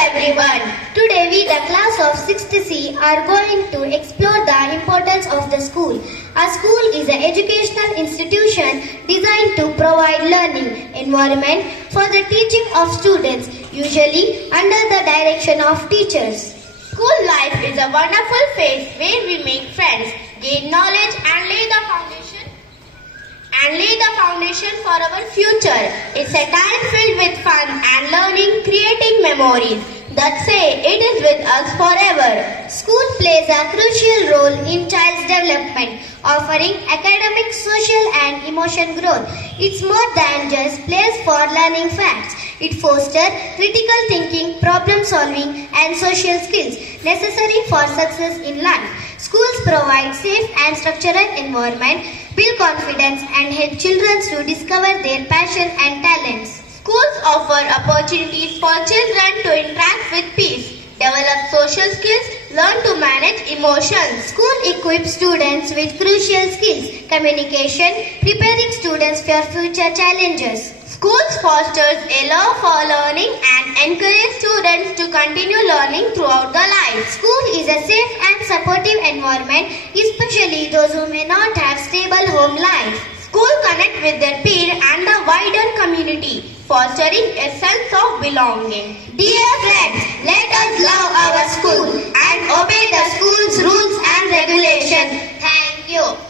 everyone. Today we, the class of 6th C, are going to explore the importance of the school. A school is an educational institution designed to provide learning environment for the teaching of students, usually under the direction of teachers. School life is a wonderful phase where we make friends, gain knowledge and lay the foundation for our future. It's a time filled with fun and learning, creating memories that say it is with us forever. School plays a crucial role in child's development, offering academic, social and emotion growth. It's more than just place for learning facts. It fosters critical thinking, problem solving and social skills necessary for success in life. Schools provide safe and structured environment, build confidence and help children to discover their passion and talents. Schools offer opportunities for children to interact with peers, develop social skills, learn to manage emotions. School equips students with crucial skills, communication, preparing students for future challenges. Schools fosters a love for learning and encourage students to continue learning throughout the life. School is a safe and supportive environment, especially those who may not have stable home life. School connect with their peer and the wider community, fostering a sense of belonging. Dear friends, let us love our school and obey the school's rules and regulations. Thank you.